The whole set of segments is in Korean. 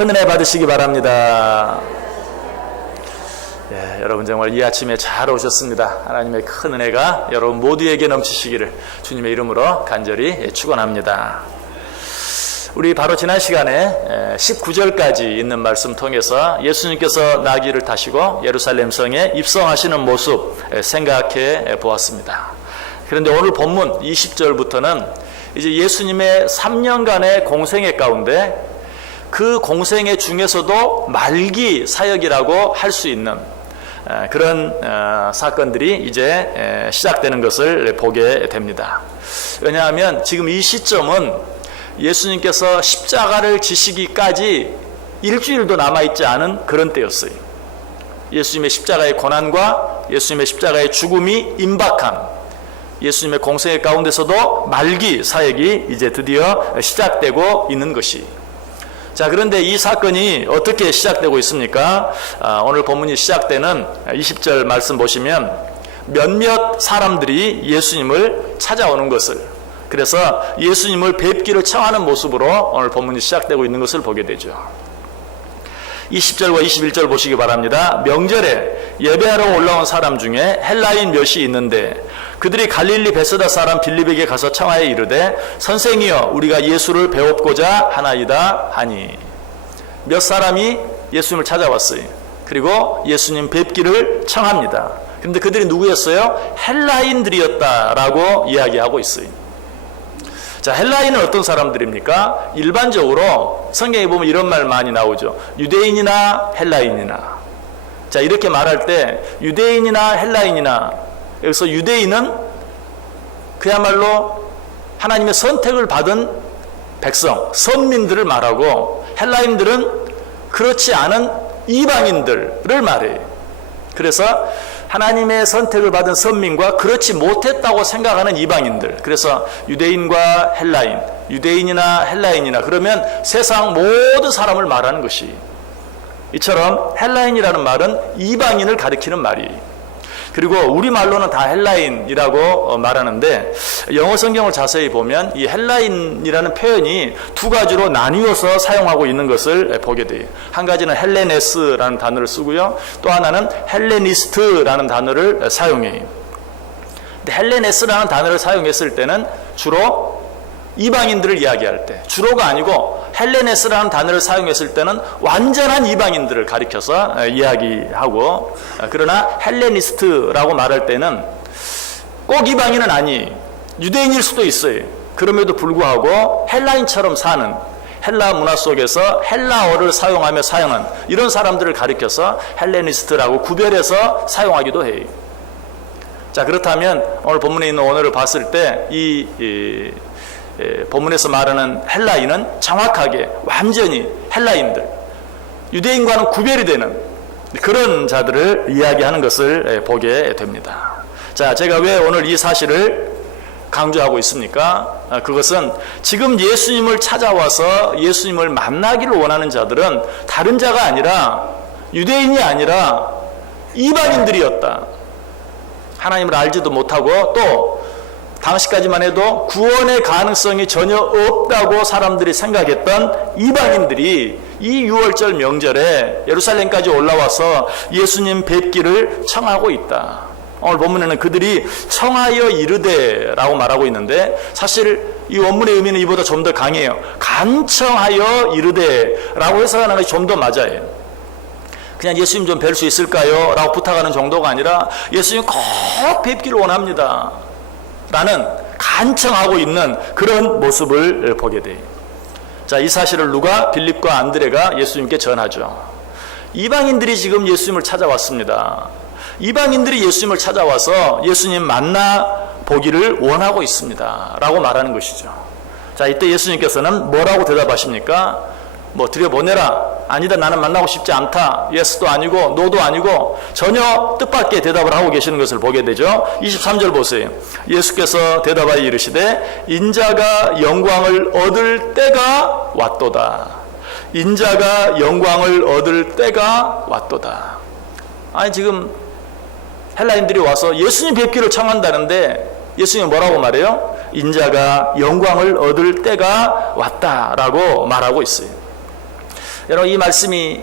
큰 은혜 받으시기 바랍니다. 여러분 정말 이 아침에 잘 오셨습니다. 하나님의 큰 은혜가 여러분 모두에게 넘치시기를 주님의 이름으로 간절히 축원합니다. 우리 바로 지난 시간에 19절까지 있는 말씀 통해서 예수님께서 나귀를 타시고 예루살렘 성에 입성하시는 모습 생각해 보았습니다. 그런데 오늘 본문 20절부터는 이제 예수님의 3년간의 공생애 가운데 그 공생애 중에서도 말기 사역이라고 할 수 있는 그런 사건들이 이제 시작되는 것을 보게 됩니다. 왜냐하면 지금 이 시점은 예수님께서 십자가를 지시기까지 일주일도 남아있지 않은 그런 때였어요. 예수님의 십자가의 고난과 예수님의 십자가의 죽음이 임박한 예수님의 공생애 가운데서도 말기 사역이 이제 드디어 시작되고 있는 것이. 자, 그런데 이 사건이 어떻게 시작되고 있습니까? 오늘 본문이 시작되는 20절 말씀 보시면 몇몇 사람들이 예수님을 찾아오는 것을, 그래서 예수님을 뵙기를 청하는 모습으로 오늘 본문이 시작되고 있는 것을 보게 되죠. 20절과 21절 보시기 바랍니다. 명절에 예배하러 올라온 사람 중에 헬라인 몇이 있는데 그들이 갈릴리 베세다 사람 빌립에게 가서 청하여 이르되 선생이여 우리가 예수를 배웁고자 하나이다 하니. 몇 사람이 예수님을 찾아왔어요. 그리고 예수님 뵙기를 청합니다. 그런데 그들이 누구였어요? 헬라인들이었다라고 이야기하고 있어요. 자, 헬라인은 어떤 사람들입니까? 일반적으로 성경에 보면 이런 말 많이 나오죠. 유대인이나 헬라인이나. 자, 이렇게 말할 때 유대인이나 헬라인이나, 여기서 유대인은 그야말로 하나님의 선택을 받은 백성, 선민들을 말하고, 헬라인들은 그렇지 않은 이방인들을 말해요. 그래서 하나님의 선택을 받은 선민과 그렇지 못했다고 생각하는 이방인들. 그래서 유대인과 헬라인, 유대인이나 헬라인이나, 그러면 세상 모든 사람을 말하는 것이. 이처럼 헬라인이라는 말은 이방인을 가리키는 말이에요. 그리고 우리말로는 다 헬라인이라고 말하는데 영어 성경을 자세히 보면 이 헬라인이라는 표현이 두 가지로 나뉘어서 사용하고 있는 것을 보게 돼요. 한 가지는 헬레네스라는 단어를 쓰고요. 또 하나는 헬레니스트라는 단어를 사용해요. 근데 헬레네스라는 단어를 사용했을 때는 주로 이방인들을 이야기할 때, 주로가 아니고 헬레네스라는 단어를 사용했을 때는 완전한 이방인들을 가리켜서 이야기하고, 그러나 헬레니스트라고 말할 때는 꼭 이방인은 아니, 유대인일 수도 있어요. 그럼에도 불구하고 헬라인처럼 사는, 헬라 문화 속에서 헬라어를 사용하며 사용한 이런 사람들을 가리켜서 헬레니스트라고 구별해서 사용하기도 해요. 자, 그렇다면 오늘 본문에 있는 언어를 봤을 때 이 본문에서 말하는 헬라인은 정확하게 완전히 헬라인들, 유대인과는 구별이 되는 그런 자들을 이야기하는 것을 보게 됩니다. 자, 제가 왜 오늘 이 사실을 강조하고 있습니까? 그것은 지금 예수님을 찾아와서 예수님을 만나기를 원하는 자들은 다른 자가 아니라, 유대인이 아니라 이방인들이었다. 하나님을 알지도 못하고 또 당시까지만 해도 구원의 가능성이 전혀 없다고 사람들이 생각했던 이방인들이 이 6월절 명절에 예루살렘까지 올라와서 예수님 뵙기를 청하고 있다. 오늘 본문에는 그들이 청하여 이르되라고 말하고 있는데, 사실 이 원문의 의미는 이보다 좀 더 강해요. 간청하여 이르되라고 해석하는 것이 좀 더 맞아요. 그냥 예수님 좀 뵐 수 있을까요? 라고 부탁하는 정도가 아니라 예수님 꼭 뵙기를 원합니다 라는 간청하고 있는 그런 모습을 보게 돼요. 자, 이 사실을 누가? 빌립과 안드레가 예수님께 전하죠. 이방인들이 지금 예수님을 찾아왔습니다. 이방인들이 예수님을 찾아와서 예수님 만나보기를 원하고 있습니다 라고 말하는 것이죠. 자, 이때 예수님께서는 뭐라고 대답하십니까? 뭐 들여보내라. 아니다, 나는 만나고 싶지 않다. 예스도 아니고 노도 아니고 전혀 뜻밖의 대답을 하고 계시는 것을 보게 되죠. 23절 보세요. 예수께서 대답하여 이르시되 인자가 영광을 얻을 때가 왔도다. 인자가 영광을 얻을 때가 왔도다. 아니, 지금 헬라인들이 와서 예수님 뵙기를 청한다는데 예수님이 뭐라고 말해요? 인자가 영광을 얻을 때가 왔다라고 말하고 있어요. 여러분 이 말씀이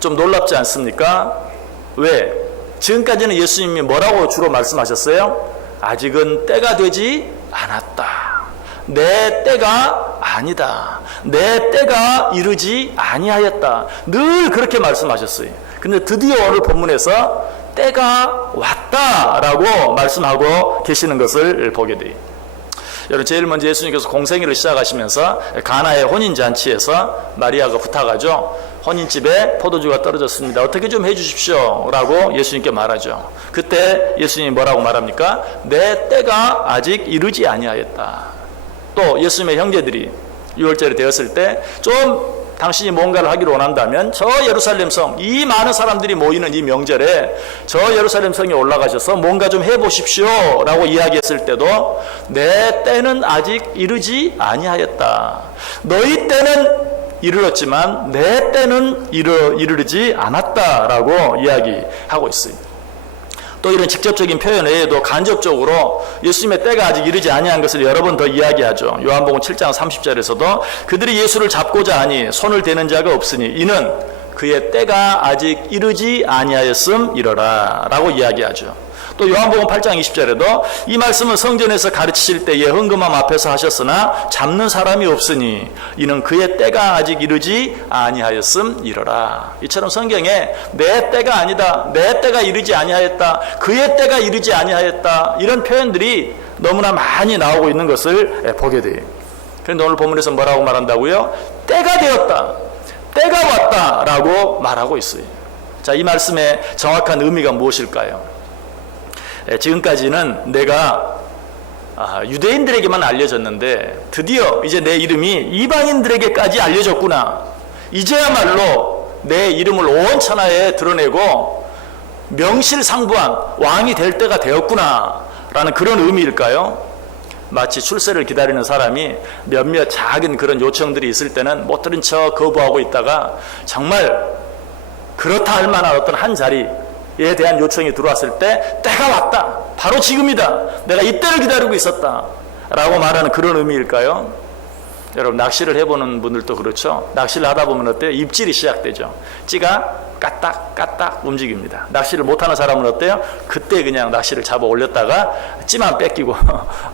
좀 놀랍지 않습니까? 왜? 지금까지는 예수님이 뭐라고 주로 말씀하셨어요? 아직은 때가 되지 않았다. 내 때가 아니다. 내 때가 이르지 아니하였다. 늘 그렇게 말씀하셨어요. 근데 드디어 오늘 본문에서 때가 왔다라고 말씀하고 계시는 것을 보게 돼요. 여러분 제일 먼저 예수님께서 공생애를 시작하시면서 가나의 혼인잔치에서 마리아가 부탁하죠. 혼인집에 포도주가 떨어졌습니다. 어떻게 좀 해주십시오 라고 예수님께 말하죠. 그때 예수님이 뭐라고 말합니까? 내 때가 아직 이르지 아니하였다. 또 예수님의 형제들이 유월절이 되었을 때 좀 당신이 뭔가를 하기를 원한다면 저 예루살렘 성, 이 많은 사람들이 모이는 이 명절에 저 예루살렘 성에 올라가셔서 뭔가 좀 해보십시오 라고 이야기했을 때도 내 때는 아직 이르지 아니하였다. 너희 때는 이르렀지만 내 때는 이르지 않았다라고 이야기하고 있어요. 또 이런 직접적인 표현 외에도 간접적으로 예수님의 때가 아직 이르지 아니한 것을 여러 번 더 이야기하죠. 요한복음 7장 30절에서도 그들이 예수를 잡고자 하니 손을 대는 자가 없으니 이는 그의 때가 아직 이르지 아니하였음이러라 라고 이야기하죠. 또 요한복음 8장 20절에도 이 말씀은 성전에서 가르치실 때에 헌금함 앞에서 하셨으나 잡는 사람이 없으니 이는 그의 때가 아직 이르지 아니하였음이러라. 이처럼 성경에 내 때가 아니다, 내 때가 이르지 아니하였다, 그의 때가 이르지 아니하였다 이런 표현들이 너무나 많이 나오고 있는 것을 보게 돼요. 그런데 오늘 본문에서 뭐라고 말한다고요? 때가 되었다, 때가 왔다 라고 말하고 있어요. 자, 이 말씀의 정확한 의미가 무엇일까요? 지금까지는 내가 유대인들에게만 알려졌는데 드디어 이제 내 이름이 이방인들에게까지 알려졌구나. 이제야말로 내 이름을 온 천하에 드러내고 명실상부한 왕이 될 때가 되었구나 라는 그런 의미일까요? 마치 출세를 기다리는 사람이 몇몇 작은 그런 요청들이 있을 때는 못 들은 척 거부하고 있다가 정말 그렇다 할 만한 어떤 한 자리에 대한 요청이 들어왔을 때 때가 왔다, 바로 지금이다, 내가 이때를 기다리고 있었다 라고 말하는 그런 의미일까요? 여러분 낚시를 해보는 분들도 그렇죠. 낚시를 하다 보면 어때요? 입질이 시작되죠. 찌가 까딱까딱 움직입니다. 낚시를 못하는 사람은 어때요? 그때 그냥 낚시를 잡아 올렸다가 찌만 뺏기고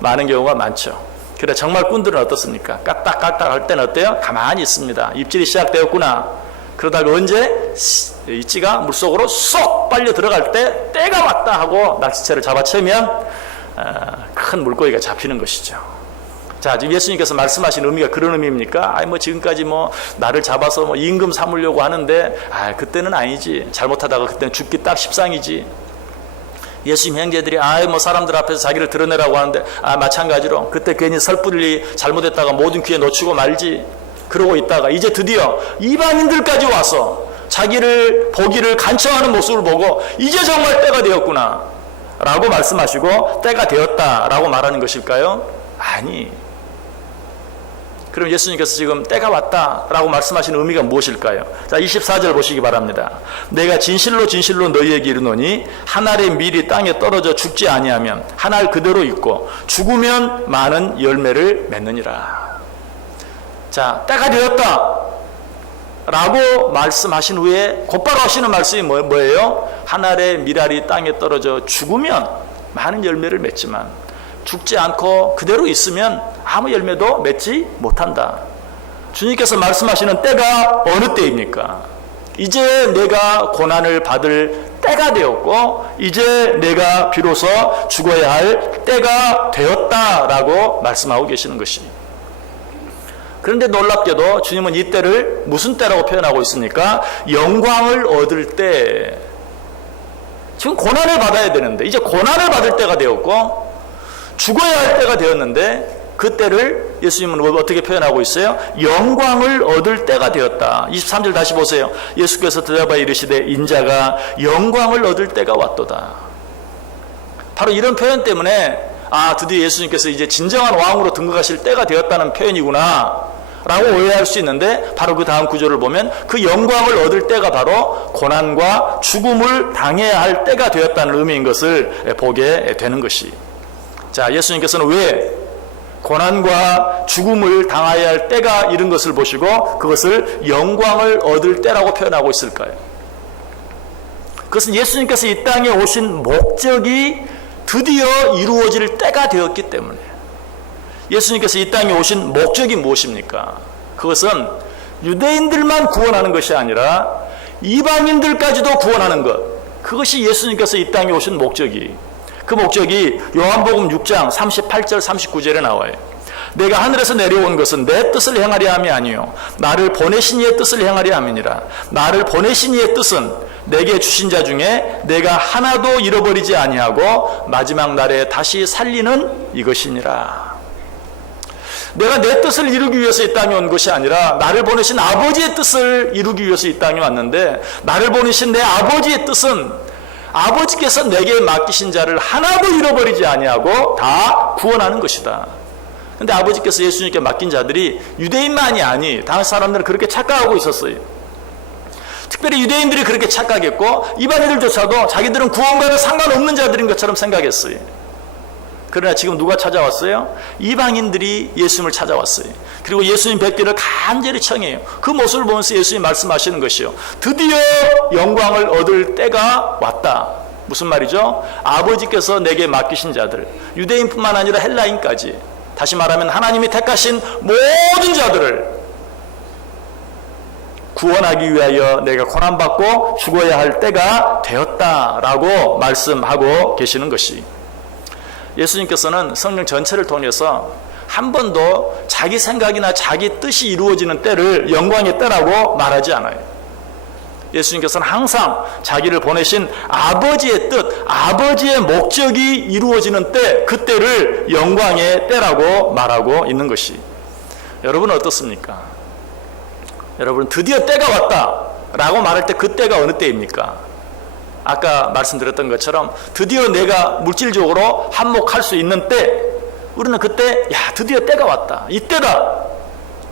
많은 경우가 많죠. 그래 정말 꾼들은 어떻습니까? 까딱까딱 할 때는 어때요? 가만히 있습니다. 입질이 시작되었구나. 그러다가 언제 이 찌가 물속으로 쏙 빨려 들어갈 때 때가 왔다 하고 낚시채를 잡아채면 큰 물고기가 잡히는 것이죠. 자, 지금 예수님께서 말씀하신 의미가 그런 의미입니까? 뭐 지금까지 나를 잡아서 임금 삼으려고 하는데 그때는 아니지. 잘못하다가 그때는 죽기 딱 십상이지. 예수님 형제들이 사람들 앞에서 자기를 드러내라고 하는데 마찬가지로 그때 괜히 섣불리 잘못했다가 모든 기회 놓치고 말지. 그러고 있다가 이제 드디어 이방인들까지 와서 자기를 보기를 간청하는 모습을 보고 이제 정말 때가 되었구나 라고 말씀하시고 때가 되었다 라고 말하는 것일까요? 아니. 그럼 예수님께서 지금 때가 왔다 라고 말씀하시는 의미가 무엇일까요? 자, 24절 보시기 바랍니다. 내가 진실로 진실로 너희에게 이르노니 한 알의 밀이 땅에 떨어져 죽지 아니하면 한 알 그대로 있고 죽으면 많은 열매를 맺느니라. 자, 때가 되었다 라고 말씀하신 후에 곧바로 하시는 말씀이 뭐예요? 한 알의 밀알이 땅에 떨어져 죽으면 많은 열매를 맺지만 죽지 않고 그대로 있으면 아무 열매도 맺지 못한다. 주님께서 말씀하시는 때가 어느 때입니까? 이제 내가 고난을 받을 때가 되었고 이제 내가 비로소 죽어야 할 때가 되었다라고 말씀하고 계시는 것입니다. 그런데 놀랍게도 주님은 이 때를 무슨 때라고 표현하고 있습니까? 영광을 얻을 때. 지금 고난을 받아야 되는데 이제 고난을 받을 때가 되었고 죽어야 할 때가 되었는데 그 때를 예수님은 어떻게 표현하고 있어요? 영광을 얻을 때가 되었다. 23절 다시 보세요. 예수께서 대답하여 이르시되 인자가 영광을 얻을 때가 왔도다. 바로 이런 표현 때문에 드디어 예수님께서 이제 진정한 왕으로 등극하실 때가 되었다는 표현이구나 라고 오해할 수 있는데 바로 그 다음 구절을 보면 그 영광을 얻을 때가 바로 고난과 죽음을 당해야 할 때가 되었다는 의미인 것을 보게 되는 것이. 자, 예수님께서는 왜 고난과 죽음을 당해야 할 때가 이른 것을 보시고 그것을 영광을 얻을 때라고 표현하고 있을까요? 그것은 예수님께서 이 땅에 오신 목적이 드디어 이루어질 때가 되었기 때문에. 예수님께서 이 땅에 오신 목적이 무엇입니까? 그것은 유대인들만 구원하는 것이 아니라 이방인들까지도 구원하는 것. 그것이 예수님께서 이 땅에 오신 목적이. 그 목적이 요한복음 6장 38절 39절에 나와요. 내가 하늘에서 내려온 것은 내 뜻을 행하려 함이 아니요 나를 보내신 이의 뜻을 행하려 함이니라. 나를 보내신 이의 뜻은 내게 주신 자 중에 내가 하나도 잃어버리지 아니하고 마지막 날에 다시 살리는 이것이니라. 내가 내 뜻을 이루기 위해서 이 땅에 온 것이 아니라 나를 보내신 아버지의 뜻을 이루기 위해서 이 땅에 왔는데, 나를 보내신 내 아버지의 뜻은 아버지께서 내게 맡기신 자를 하나도 잃어버리지 아니하고 다 구원하는 것이다. 근데 아버지께서 예수님께 맡긴 자들이 유대인만이 아니 다른 사람들은 그렇게 착각하고 있었어요. 특별히 유대인들이 그렇게 착각했고 이방인들조차도 자기들은 구원과는 상관없는 자들인 것처럼 생각했어요. 그러나 지금 누가 찾아왔어요? 이방인들이 예수님을 찾아왔어요. 그리고 예수님 뵙기를 간절히 청해요. 그 모습을 보면서 예수님이 말씀하시는 것이요, 드디어 영광을 얻을 때가 왔다. 무슨 말이죠? 아버지께서 내게 맡기신 자들, 유대인뿐만 아니라 헬라인까지, 다시 말하면 하나님이 택하신 모든 자들을 구원하기 위하여 내가 고난받고 죽어야 할 때가 되었다라고 말씀하고 계시는 것이, 예수님께서는 성령 전체를 통해서 한 번도 자기 생각이나 자기 뜻이 이루어지는 때를 영광의 때라고 말하지 않아요. 예수님께서는 항상 자기를 보내신 아버지의 뜻, 아버지의 목적이 이루어지는 때, 그 때를 영광의 때라고 말하고 있는 것이. 여러분은 어떻습니까? 여러분, 드디어 때가 왔다 라고 말할 때 그 때가 어느 때입니까? 아까 말씀드렸던 것처럼 드디어 내가 물질적으로 한몫할 수 있는 때, 우리는 그때 야 드디어 때가 왔다, 이때다.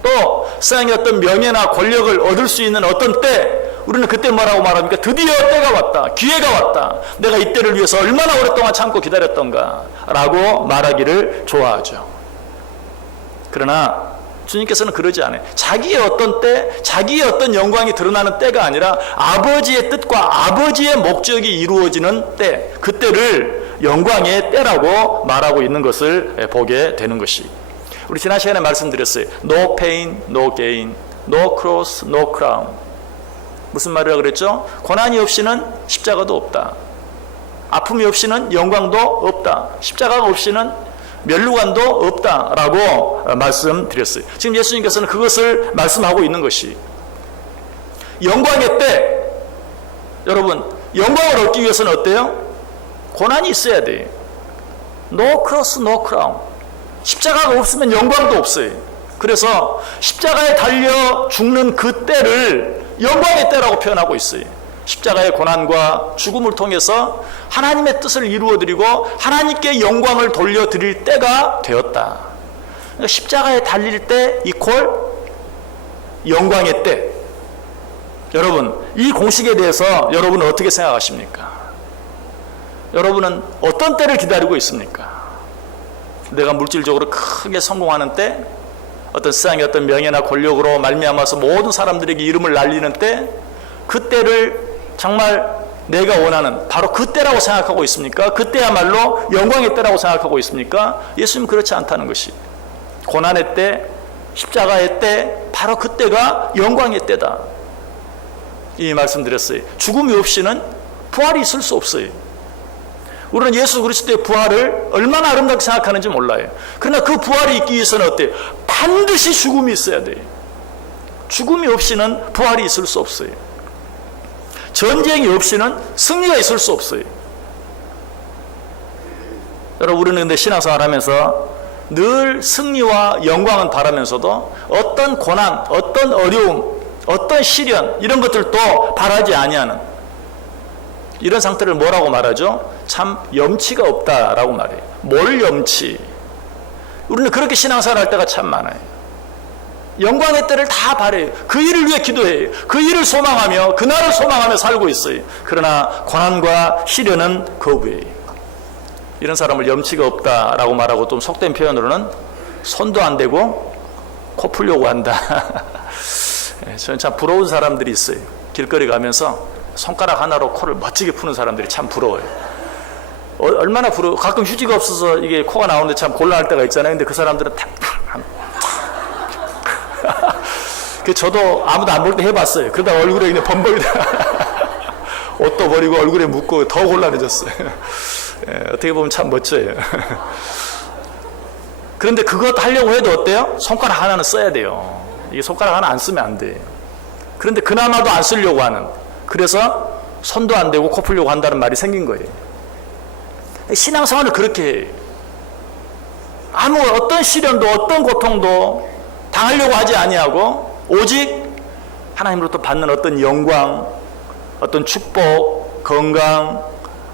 또 세상의 어떤 명예나 권력을 얻을 수 있는 어떤 때, 우리는 그때 뭐라고 말합니까? 드디어 때가 왔다, 기회가 왔다, 내가 이때를 위해서 얼마나 오랫동안 참고 기다렸던가 라고 말하기를 좋아하죠. 그러나 주님께서는 그러지 않아요. 자기의 어떤 때, 자기의 어떤 영광이 드러나는 때가 아니라 아버지의 뜻과 아버지의 목적이 이루어지는 때, 그때를 영광의 때라고 말하고 있는 것을 보게 되는 것이. 우리 지난 시간에 말씀드렸어요. No pain, no gain. No cross, no crown. 무슨 말이라고 그랬죠? 고난이 없이는 십자가도 없다. 아픔이 없이는 영광도 없다. 십자가가 없이는 멸류관도 없다라고 말씀드렸어요. 지금 예수님께서는 그것을 말씀하고 있는 것이, 영광의 때, 여러분 영광을 얻기 위해서는 어때요? 고난이 있어야 돼요. No cross, no crown. 십자가가 없으면 영광도 없어요. 그래서 십자가에 달려 죽는 그 때를 영광의 때라고 표현하고 있어요. 십자가의 고난과 죽음을 통해서 하나님의 뜻을 이루어드리고 하나님께 영광을 돌려드릴 때가 되었다. 그러니까 십자가에 달릴 때 이퀄 영광의 때. 여러분, 이 공식에 대해서 여러분은 어떻게 생각하십니까? 여러분은 어떤 때를 기다리고 있습니까? 내가 물질적으로 크게 성공하는 때, 어떤 세상의 어떤 명예나 권력으로 말미암아서 모든 사람들에게 이름을 날리는 때, 그 때를 정말 내가 원하는 바로 그 때라고 생각하고 있습니까? 그때야말로 영광의 때라고 생각하고 있습니까? 예수님은 그렇지 않다는 것이, 고난의 때, 십자가의 때, 바로 그때가 영광의 때다. 이 말씀드렸어요. 죽음이 없이는 부활이 있을 수 없어요. 우리는 예수 그리스도의 부활을 얼마나 아름답게 생각하는지 몰라요. 그러나 그 부활이 있기 위해서는 어때요? 반드시 죽음이 있어야 돼요. 죽음이 없이는 부활이 있을 수 없어요. 전쟁이 없이는 승리가 있을 수 없어요. 여러분, 우리는 근데 신앙생활 하면서 늘 승리와 영광은 바라면서도 어떤 고난, 어떤 어려움, 어떤 시련, 이런 것들도 바라지 아니하는 이런 상태를 뭐라고 말하죠? 참 염치가 없다라고 말해요. 뭘 염치? 우리는 그렇게 신앙생활 할 때가 참 많아요. 영광의 때를 다 바래요. 그 일을 위해 기도해요. 그 일을 소망하며 그날을 소망하며 살고 있어요. 그러나 고난과 시련은 거부해요. 이런 사람을 염치가 없다라고 말하고 좀 속된 표현으로는 손도 안 대고 코 풀려고 한다. 저는 참 부러운 사람들이 있어요. 길거리 가면서 손가락 하나로 코를 멋지게 푸는 사람들이 참 부러워요. 얼마나 부러워. 가끔 휴지가 없어서 이게 코가 나오는데 참 곤란할 때가 있잖아요. 근데 그 사람들은 탁탁 저도 아무도 안 볼 때 해봤어요. 그러다 얼굴에 그냥 범벅이 옷도 버리고 얼굴에 묻고 더 곤란해졌어요. 어떻게 보면 참 멋져요. 그런데 그것 하려고 해도 어때요? 손가락 하나는 써야 돼요. 이게 손가락 하나 안 쓰면 안 돼요. 그런데 그나마도 안 쓰려고 하는, 그래서 손도 안 대고 코 풀려고 한다는 말이 생긴 거예요. 신앙생활을 그렇게 아무 어떤 시련도 어떤 고통도 당하려고 하지 아니하고 오직 하나님으로부터 받는 어떤 영광, 어떤 축복, 건강,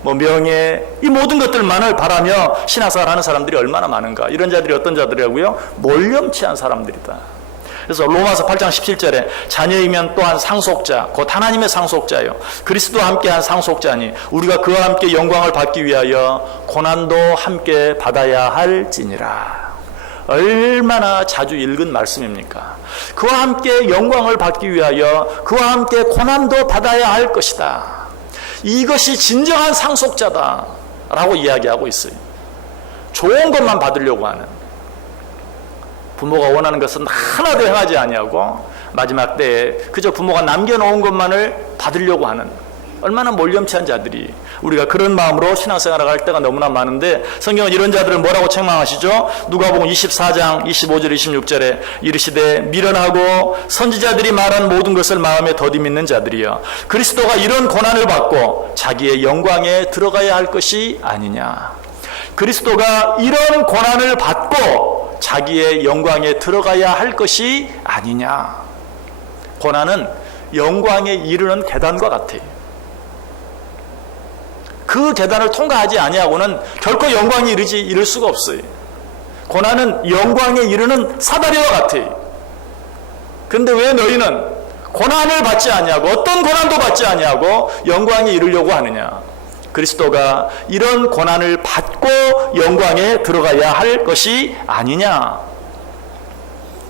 명예, 이 모든 것들만을 바라며 신앙생활 하는 사람들이 얼마나 많은가. 이런 자들이 어떤 자들이라고요? 몰염치한 사람들이다. 그래서 로마서 8장 17절에 자녀이면 또한 상속자, 곧 하나님의 상속자요, 그리스도와 함께한 상속자니 우리가 그와 함께 영광을 받기 위하여 고난도 함께 받아야 할지니라. 얼마나 자주 읽은 말씀입니까? 그와 함께 영광을 받기 위하여 그와 함께 고난도 받아야 할 것이다. 이것이 진정한 상속자다 라고 이야기하고 있어요. 좋은 것만 받으려고 하는, 부모가 원하는 것은 하나도 행하지 아니하고 마지막 때에 그저 부모가 남겨놓은 것만을 받으려고 하는, 얼마나 몰염치한 자들이, 우리가 그런 마음으로 신앙생활을 할 때가 너무나 많은데 성경은 이런 자들을 뭐라고 책망하시죠? 누가복음 24장 25절 26절에 이르시되 미련하고 선지자들이 말한 모든 것을 마음에 더디 믿는 자들이여, 그리스도가 이런 고난을 받고 자기의 영광에 들어가야 할 것이 아니냐. 그리스도가 이런 고난을 받고 자기의 영광에 들어가야 할 것이 아니냐. 고난은 영광에 이르는 계단과 같아요. 그 계단을 통과하지 아니하고는 결코 영광에 이를 수가 없어요. 고난은 영광에 이르는 사다리와 같아요. 그런데 왜 너희는 고난을 받지 아니하고 어떤 고난도 받지 아니하고 영광에 이르려고 하느냐. 그리스도가 이런 고난을 받고 영광에 들어가야 할 것이 아니냐.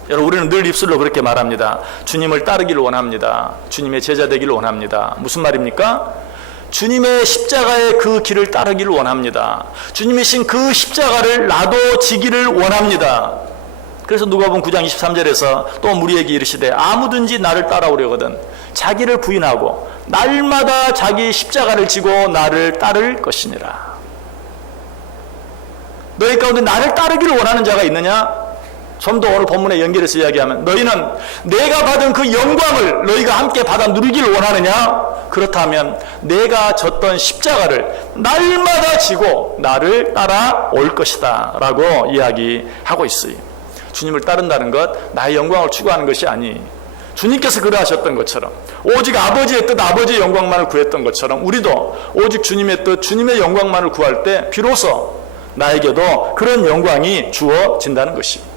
여러분, 우리는 늘 입술로 그렇게 말합니다. 주님을 따르기를 원합니다. 주님의 제자 되기를 원합니다. 무슨 말입니까? 주님의 십자가의 그 길을 따르기를 원합니다. 주님이 신 그 십자가를 나도 지기를 원합니다. 그래서 누가복음 9장 23절에서 또 무리에게 이르시되 아무든지 나를 따라오려거든 자기를 부인하고 날마다 자기 십자가를 지고 나를 따를 것이니라. 너희 가운데 나를 따르기를 원하는 자가 있느냐? 좀 더 오늘 본문에 연결해서 이야기하면, 너희는 내가 받은 그 영광을 너희가 함께 받아 누리기를 원하느냐? 그렇다면 내가 졌던 십자가를 날마다 지고 나를 따라올 것이다 라고 이야기하고 있어요. 주님을 따른다는 것, 나의 영광을 추구하는 것이 아니, 주님께서 그러하셨던 것처럼, 오직 아버지의 뜻, 아버지의 영광만을 구했던 것처럼 우리도 오직 주님의 뜻, 주님의 영광만을 구할 때 비로소 나에게도 그런 영광이 주어진다는 것입니다.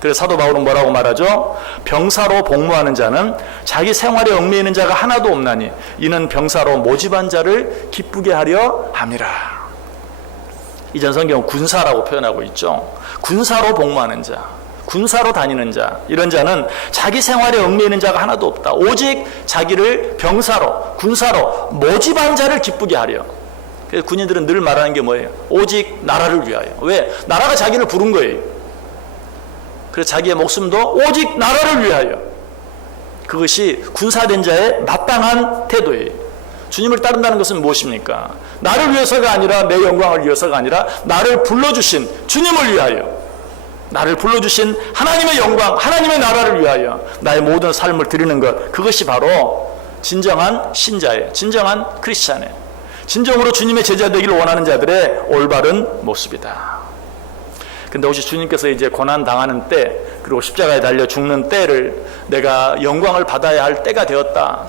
그래서 사도 바울은 뭐라고 말하죠? 병사로 복무하는 자는 자기 생활에 얽매이는 자가 하나도 없나니 이는 병사로 모집한 자를 기쁘게 하려 함이라. 이전 성경은 군사라고 표현하고 있죠. 군사로 복무하는 자, 군사로 다니는 자, 이런 자는 자기 생활에 얽매이는 자가 하나도 없다. 오직 자기를 병사로, 군사로 모집한 자를 기쁘게 하려. 그래서 군인들은 늘 말하는 게 뭐예요? 오직 나라를 위하여. 왜? 나라가 자기를 부른 거예요. 그래서 자기의 목숨도 오직 나라를 위하여. 그것이 군사된 자의 마땅한 태도예요. 주님을 따른다는 것은 무엇입니까? 나를 위해서가 아니라, 내 영광을 위해서가 아니라 나를 불러주신 주님을 위하여, 나를 불러주신 하나님의 영광, 하나님의 나라를 위하여 나의 모든 삶을 드리는 것, 그것이 바로 진정한 신자의, 진정한 크리스찬의, 진정으로 주님의 제자 되기를 원하는 자들의 올바른 모습이다. 근데 혹시 주님께서 이제 고난 당하는 때, 그리고 십자가에 달려 죽는 때를 내가 영광을 받아야 할 때가 되었다,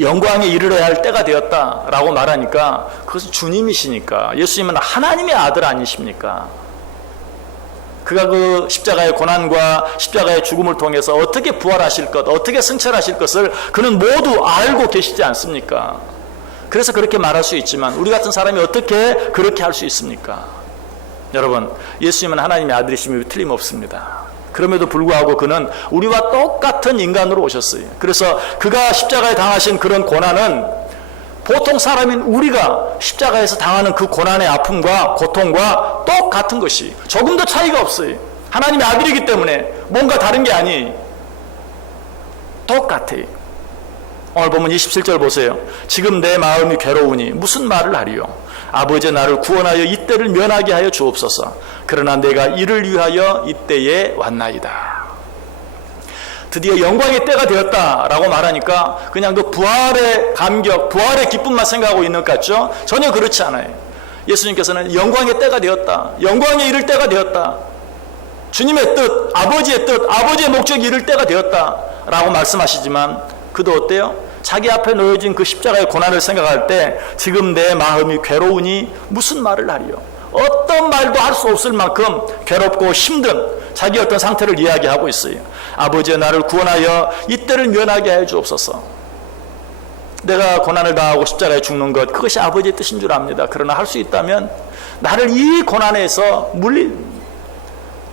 영광에 이르러야 할 때가 되었다 라고 말하니까, 그것은 주님이시니까, 예수님은 하나님의 아들 아니십니까? 그가 그 십자가의 고난과 십자가의 죽음을 통해서 어떻게 부활하실 것, 어떻게 승천하실 것을 그는 모두 알고 계시지 않습니까? 그래서 그렇게 말할 수 있지만 우리 같은 사람이 어떻게 그렇게 할 수 있습니까? 여러분, 예수님은 하나님의 아들이심이 틀림없습니다. 그럼에도 불구하고 그는 우리와 똑같은 인간으로 오셨어요. 그래서 그가 십자가에 당하신 그런 고난은 보통 사람인 우리가 십자가에서 당하는 그 고난의 아픔과 고통과 똑같은 것이 조금도 차이가 없어요. 하나님의 아들이기 때문에 뭔가 다른 게 아니에요. 똑같아요. 오늘 보면 27절 보세요. 지금 내 마음이 괴로우니 무슨 말을 하리요? 아버지 나를 구원하여 이때를 면하게 하여 주옵소서. 그러나 내가 이를 위하여 이때에 왔나이다. 드디어 영광의 때가 되었다라고 말하니까 그냥 그 부활의 감격, 부활의 기쁨만 생각하고 있는 것 같죠? 전혀 그렇지 않아요. 예수님께서는 영광의 때가 되었다. 영광에 이를 때가 되었다. 주님의 뜻, 아버지의 뜻, 아버지의 목적이 이를 때가 되었다라고 말씀하시지만 그도 어때요? 자기 앞에 놓여진 그 십자가의 고난을 생각할 때 지금 내 마음이 괴로우니 무슨 말을 하리요? 어떤 말도 할 수 없을 만큼 괴롭고 힘든 자기 어떤 상태를 이야기하고 있어요. 아버지여 나를 구원하여 이때를 면하게 해 주옵소서. 내가 고난을 당하고 십자가에 죽는 것 그것이 아버지의 뜻인 줄 압니다. 그러나 할 수 있다면 나를 이 고난에서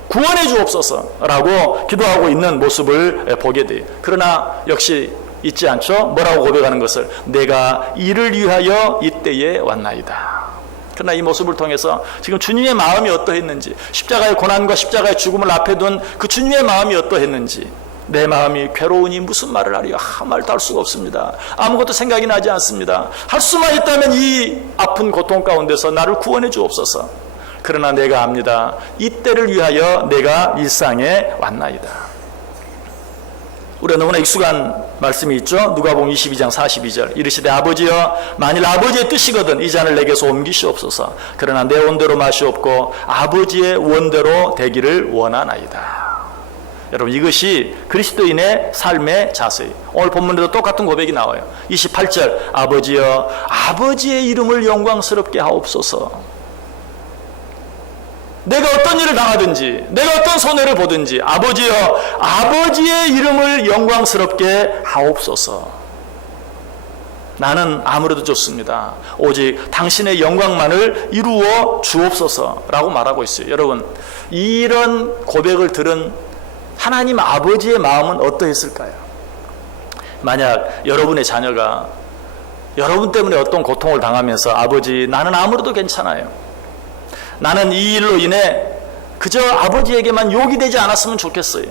구원해 주옵소서라고 기도하고 있는 모습을 보게 돼요. 그러나 역시 잊지 않죠? 뭐라고 고백하는 것을 내가 이를 위하여 이때에 왔나이다. 그러나 이 모습을 통해서 지금 주님의 마음이 어떠했는지, 십자가의 고난과 십자가의 죽음을 앞에 둔 그 주님의 마음이 어떠했는지, 내 마음이 괴로우니 무슨 말을 하리요? 말도 할 수가 없습니다. 아무것도 생각이 나지 않습니다. 할 수만 있다면 이 아픈 고통 가운데서 나를 구원해 주옵소서. 그러나 내가 압니다. 이때를 위하여 내가 일상에 왔나이다. 우리가 너무나 익숙한 말씀이 있죠. 누가복음 22장 42절 이르시되 아버지여 만일 아버지의 뜻이거든 이 잔을 내게서 옮기시옵소서. 그러나 내 원대로 마시옵고 아버지의 원대로 되기를 원하나이다. 여러분 이것이 그리스도인의 삶의 자세예요. 오늘 본문에도 똑같은 고백이 나와요. 28절 아버지여 아버지의 이름을 영광스럽게 하옵소서. 내가 어떤 일을 당하든지 내가 어떤 손해를 보든지 아버지여 아버지의 이름을 영광스럽게 하옵소서. 나는 아무래도 좋습니다. 오직 당신의 영광만을 이루어 주옵소서라고 말하고 있어요. 여러분 이런 고백을 들은 하나님 아버지의 마음은 어떠했을까요? 만약 여러분의 자녀가 여러분 때문에 어떤 고통을 당하면서 아버지 나는 아무래도 괜찮아요. 나는 이 일로 인해 그저 아버지에게만 욕이 되지 않았으면 좋겠어요.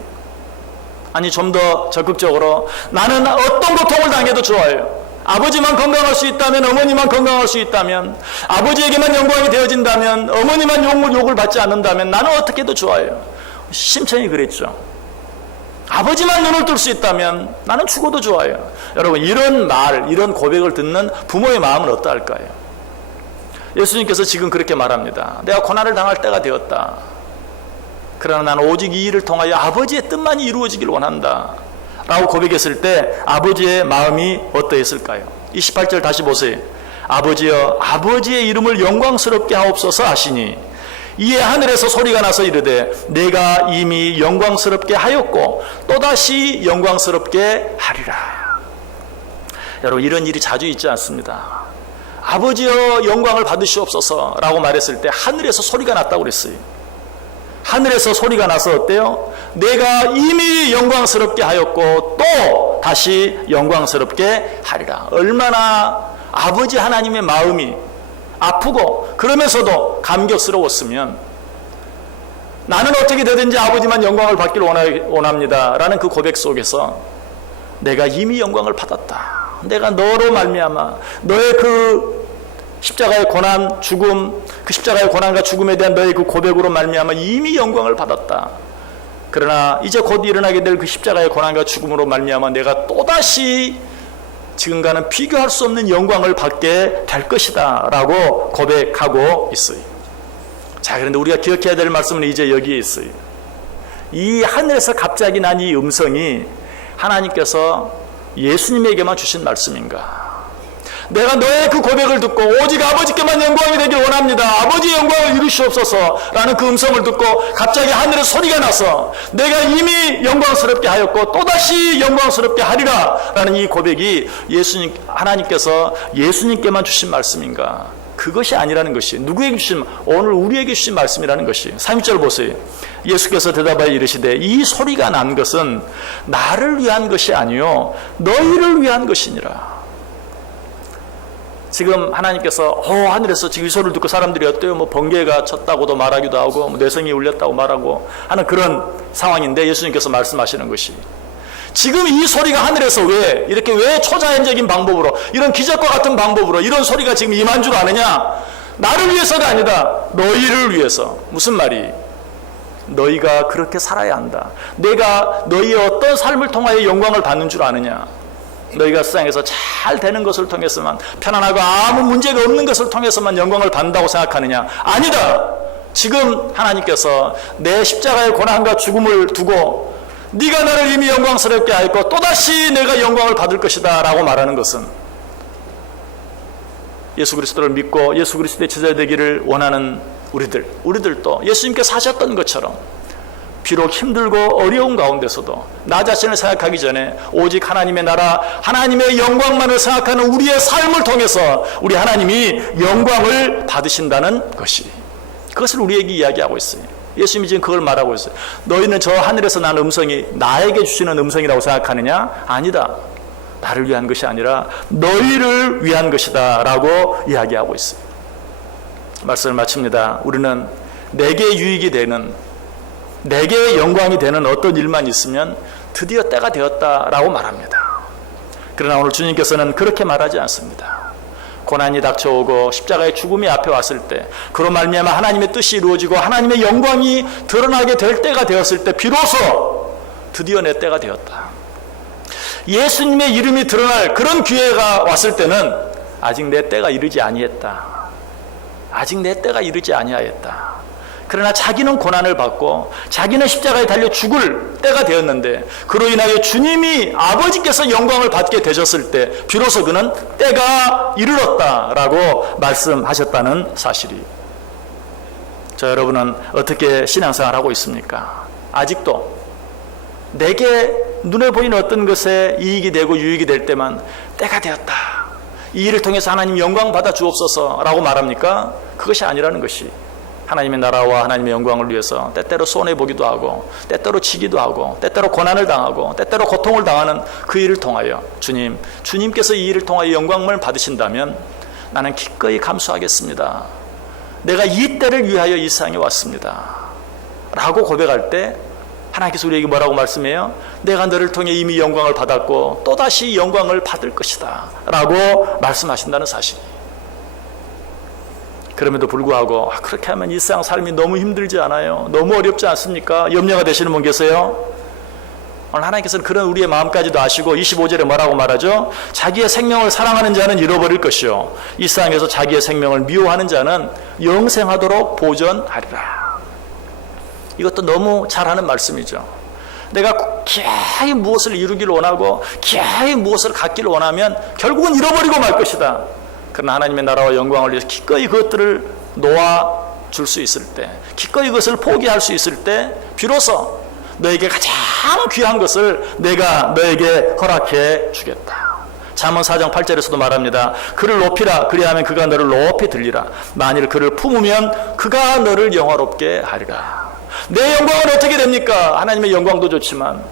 아니 좀 더 적극적으로 나는 어떤 고통을 당해도 좋아요. 아버지만 건강할 수 있다면 어머니만 건강할 수 있다면 아버지에게만 영광이 되어진다면 어머니만 욕을 받지 않는다면 나는 어떻게 해도 좋아요. 심청이 그랬죠. 아버지만 눈을 뜰 수 있다면 나는 죽어도 좋아요. 여러분 이런 말 이런 고백을 듣는 부모의 마음은 어떠할까요? 예수님께서 지금 그렇게 말합니다. 내가 고난을 당할 때가 되었다. 그러나 나는 오직 이 일을 통하여 아버지의 뜻만이 이루어지길 원한다 라고 고백했을 때 아버지의 마음이 어떠했을까요? 28절 다시 보세요. 아버지여 아버지의 이름을 영광스럽게 하옵소서 하시니 이에 하늘에서 소리가 나서 이르되 내가 이미 영광스럽게 하였고 또다시 영광스럽게 하리라. 여러분 이런 일이 자주 있지 않습니다. 아버지여 영광을 받으시옵소서 라고 말했을 때 하늘에서 소리가 났다고 그랬어요. 하늘에서 소리가 나서 어때요? 내가 이미 영광스럽게 하였고 또 다시 영광스럽게 하리라. 얼마나 아버지 하나님의 마음이 아프고 그러면서도 감격스러웠으면 나는 어떻게 되든지 아버지만 영광을 받기를 원합니다 라는 그 고백 속에서 내가 이미 영광을 받았다. 내가 너로 말미암아 너의 그 십자가의 고난, 죽음, 그 십자가의 고난과 죽음에 대한 너의 그 고백으로 말미암아 이미 영광을 받았다. 그러나 이제 곧 일어나게 될 그 십자가의 고난과 죽음으로 말미암아 내가 또다시 지금과는 비교할 수 없는 영광을 받게 될 것이다 라고 고백하고 있어요. 자, 그런데 우리가 기억해야 될 말씀은 이제 여기에 있어요. 이 하늘에서 갑자기 난 이 음성이 하나님께서 예수님에게만 주신 말씀인가? 내가 너의 그 고백을 듣고 오직 아버지께만 영광이 되길 원합니다. 아버지의 영광을 이루시옵소서 라는 그 음성을 듣고 갑자기 하늘에 소리가 나서 내가 이미 영광스럽게 하였고 또다시 영광스럽게 하리라 라는 이 고백이 하나님께서 예수님께만 주신 말씀인가? 그것이 아니라는 것이 누구에게 주신 오늘 우리에게 주신 말씀이라는 것이 3절 보세요. 예수께서 대답하여 이르시되 이 소리가 난 것은 나를 위한 것이 아니요 너희를 위한 것이니라. 지금 하나님께서 하늘에서 지금 이 소리를 듣고 사람들이 어때요? 뭐 번개가 쳤다고도 말하기도 하고 뭐 뇌성이 울렸다고 말하고 하는 그런 상황인데 예수님께서 말씀하시는 것이 지금 이 소리가 하늘에서 왜 초자연적인 방법으로 이런 기적과 같은 방법으로 이런 소리가 지금 임한 줄 아느냐? 나를 위해서가 아니다. 너희를 위해서. 무슨 말이? 너희가 그렇게 살아야 한다. 내가 너희의 어떤 삶을 통하여 영광을 받는 줄 아느냐? 너희가 세상에서 잘 되는 것을 통해서만 편안하고 아무 문제가 없는 것을 통해서만 영광을 받는다고 생각하느냐? 아니다. 지금 하나님께서 내 십자가의 고난과 죽음을 두고 네가 나를 이미 영광스럽게 하였고 또다시 내가 영광을 받을 것이다 라고 말하는 것은 예수 그리스도를 믿고 예수 그리스도의 제자 되기를 원하는 우리들도 예수님께서 하셨던 것처럼 비록 힘들고 어려운 가운데서도 나 자신을 생각하기 전에 오직 하나님의 나라 하나님의 영광만을 생각하는 우리의 삶을 통해서 우리 하나님이 영광을 받으신다는 것이 그것을 우리에게 이야기하고 있어요. 예수님이 지금 그걸 말하고 있어요. 너희는 저 하늘에서 난 음성이 나에게 주시는 음성이라고 생각하느냐? 아니다. 나를 위한 것이 아니라 너희를 위한 것이다 라고 이야기하고 있어요. 말씀을 마칩니다. 우리는 내게 유익이 되는 내게 영광이 되는 어떤 일만 있으면 드디어 때가 되었다라고 말합니다. 그러나 오늘 주님께서는 그렇게 말하지 않습니다. 고난이 닥쳐오고 십자가의 죽음이 앞에 왔을 때 그로 말미암아 하나님의 뜻이 이루어지고 하나님의 영광이 드러나게 될 때가 되었을 때 비로소 드디어 내 때가 되었다. 예수님의 이름이 드러날 그런 기회가 왔을 때는 아직 내 때가 이르지 아니했다. 아직 내 때가 이르지 아니하였다. 그러나 자기는 고난을 받고 자기는 십자가에 달려 죽을 때가 되었는데 그로 인하여 주님이 아버지께서 영광을 받게 되셨을 때 비로소 그는 때가 이르렀다라고 말씀하셨다는 사실이. 자, 여러분은 어떻게 신앙생활을 하고 있습니까? 아직도 내게 눈에 보이는 어떤 것에 이익이 되고 유익이 될 때만 때가 되었다. 이 일을 통해서 하나님 영광 받아 주옵소서라고 말합니까? 그것이 아니라는 것이 하나님의 나라와 하나님의 영광을 위해서 때때로 손해보기도 하고 때때로 지기도 하고 때때로 고난을 당하고 때때로 고통을 당하는 그 일을 통하여 주님께서 이 일을 통하여 영광을 받으신다면 나는 기꺼이 감수하겠습니다. 내가 이 때를 위하여 이 세상에 왔습니다 라고 고백할 때 하나님께서 우리에게 뭐라고 말씀해요? 내가 너를 통해 이미 영광을 받았고 또다시 영광을 받을 것이다 라고 말씀하신다는 사실. 그럼에도 불구하고 그렇게 하면 이 세상 삶이 너무 힘들지 않아요? 너무 어렵지 않습니까? 염려가 되시는 분 계세요? 오늘 하나님께서는 그런 우리의 마음까지도 아시고 25절에 뭐라고 말하죠? 자기의 생명을 사랑하는 자는 잃어버릴 것이요 이 세상에서 자기의 생명을 미워하는 자는 영생하도록 보전하리라. 이것도 너무 잘하는 말씀이죠. 내가 기아히 무엇을 이루기를 원하고 기아히 무엇을 갖기를 원하면 결국은 잃어버리고 말 것이다. 그러나 하나님의 나라와 영광을 위해서 기꺼이 그것들을 놓아줄 수 있을 때 기꺼이 그것을 포기할 수 있을 때 비로소 너에게 가장 귀한 것을 내가 너에게 허락해 주겠다. 잠언 4장 8절에서도 말합니다. 그를 높이라 그리하면 그가 너를 높이 들리라. 만일 그를 품으면 그가 너를 영화롭게 하리라. 내 영광은 어떻게 됩니까? 하나님의 영광도 좋지만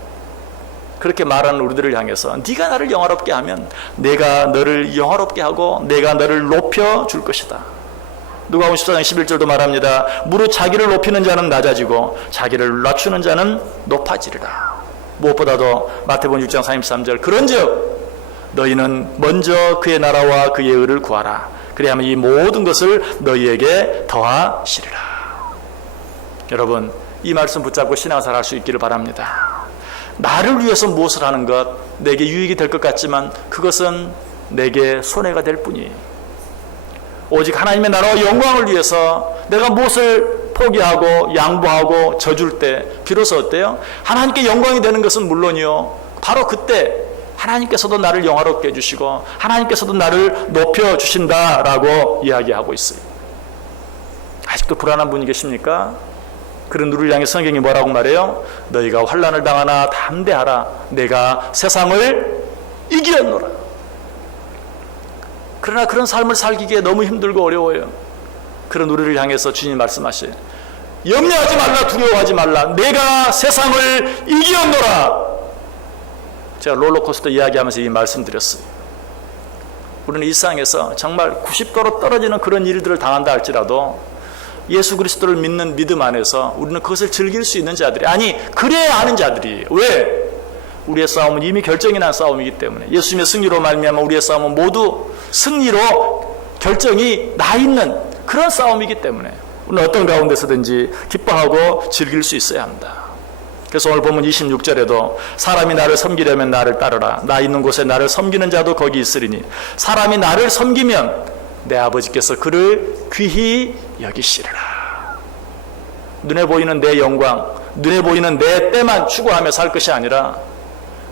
그렇게 말하는 우리들을 향해서 네가 나를 영화롭게 하면 내가 너를 영화롭게 하고 내가 너를 높여줄 것이다. 누가복음 14장 11절도 말합니다. 무릇 자기를 높이는 자는 낮아지고 자기를 낮추는 자는 높아지리라. 무엇보다도 마태복음 6장 33절 그런즉 너희는 먼저 그의 나라와 그의 의를 구하라. 그리하면 이 모든 것을 너희에게 더하시리라. 여러분 이 말씀 붙잡고 신앙생활 할 수 있기를 바랍니다. 나를 위해서 무엇을 하는 것 내게 유익이 될 것 같지만 그것은 내게 손해가 될 뿐이에요. 오직 하나님의 나라와 영광을 위해서 내가 무엇을 포기하고 양보하고 져줄 때 비로소 어때요? 하나님께 영광이 되는 것은 물론이요 바로 그때 하나님께서도 나를 영화롭게 해주시고 하나님께서도 나를 높여주신다라고 이야기하고 있어요. 아직도 불안한 분이 계십니까? 그런 누를 향해 성경이 뭐라고 말해요? 너희가 환난을 당하나 담대하라. 내가 세상을 이기었노라. 그러나 그런 삶을 살기에 너무 힘들고 어려워요. 그런 우리를 향해서 주님 말씀하시요. 염려하지 말라, 두려워하지 말라. 내가 세상을 이기었노라. 제가 롤러코스터 이야기하면서 이 말씀드렸어요. 우리는 일상에서 정말 90도로 떨어지는 그런 일들을 당한다 할지라도 예수 그리스도를 믿는 믿음 안에서 우리는 그것을 즐길 수 있는 자들이, 아니 그래야 하는 자들이에요. 왜? 우리의 싸움은 이미 결정이 난 싸움이기 때문에. 예수님의 승리로 말미암아 우리의 싸움은 모두 승리로 결정이 나 있는 그런 싸움이기 때문에 우리는 어떤 가운데서든지 기뻐하고 즐길 수 있어야 합니다. 그래서 오늘 본문 26절에도 사람이 나를 섬기려면 나를 따르라. 나 있는 곳에 나를 섬기는 자도 거기 있으리니 사람이 나를 섬기면 내 아버지께서 그를 귀히 여기시리라. 눈에 보이는 내 영광, 눈에 보이는 내 때만 추구하며 살 것이 아니라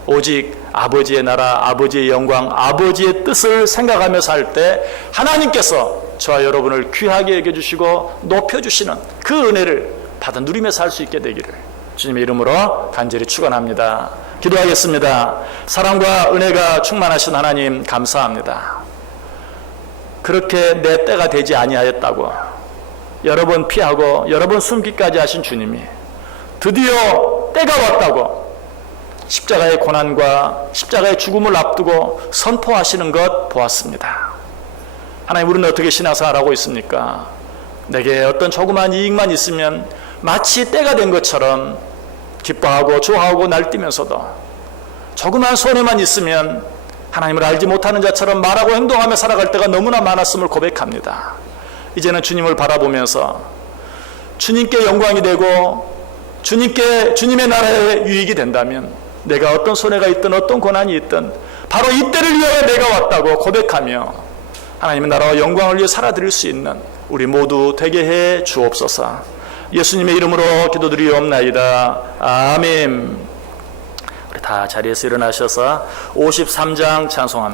오직 아버지의 나라, 아버지의 영광, 아버지의 뜻을 생각하며 살 때 하나님께서 저와 여러분을 귀하게 여겨주시고 높여주시는 그 은혜를 받아 누리며 살 수 있게 되기를 주님의 이름으로 간절히 축원합니다. 기도하겠습니다. 사랑과 은혜가 충만하신 하나님 감사합니다. 그렇게 내 때가 되지 아니하였다고 여러 번 피하고 여러 번 숨기까지 하신 주님이 드디어 때가 왔다고 십자가의 고난과 십자가의 죽음을 앞두고 선포하시는 것 보았습니다. 하나님, 우리는 어떻게 신앙생활하고 있습니까? 내게 어떤 조그만 이익만 있으면 마치 때가 된 것처럼 기뻐하고 좋아하고 날뛰면서도 조그만 손해만 있으면 하나님을 알지 못하는 자처럼 말하고 행동하며 살아갈 때가 너무나 많았음을 고백합니다. 이제는 주님을 바라보면서 주님께 영광이 되고 주님의 나라에 유익이 된다면 내가 어떤 손해가 있든 어떤 고난이 있든 바로 이때를 위하여 내가 왔다고 고백하며 하나님의 나라와 영광을 위해 살아드릴 수 있는 우리 모두 되게 해 주옵소서. 예수님의 이름으로 기도드리옵나이다. 아멘. 우리 다 자리에서 일어나셔서 53장 찬송합니다.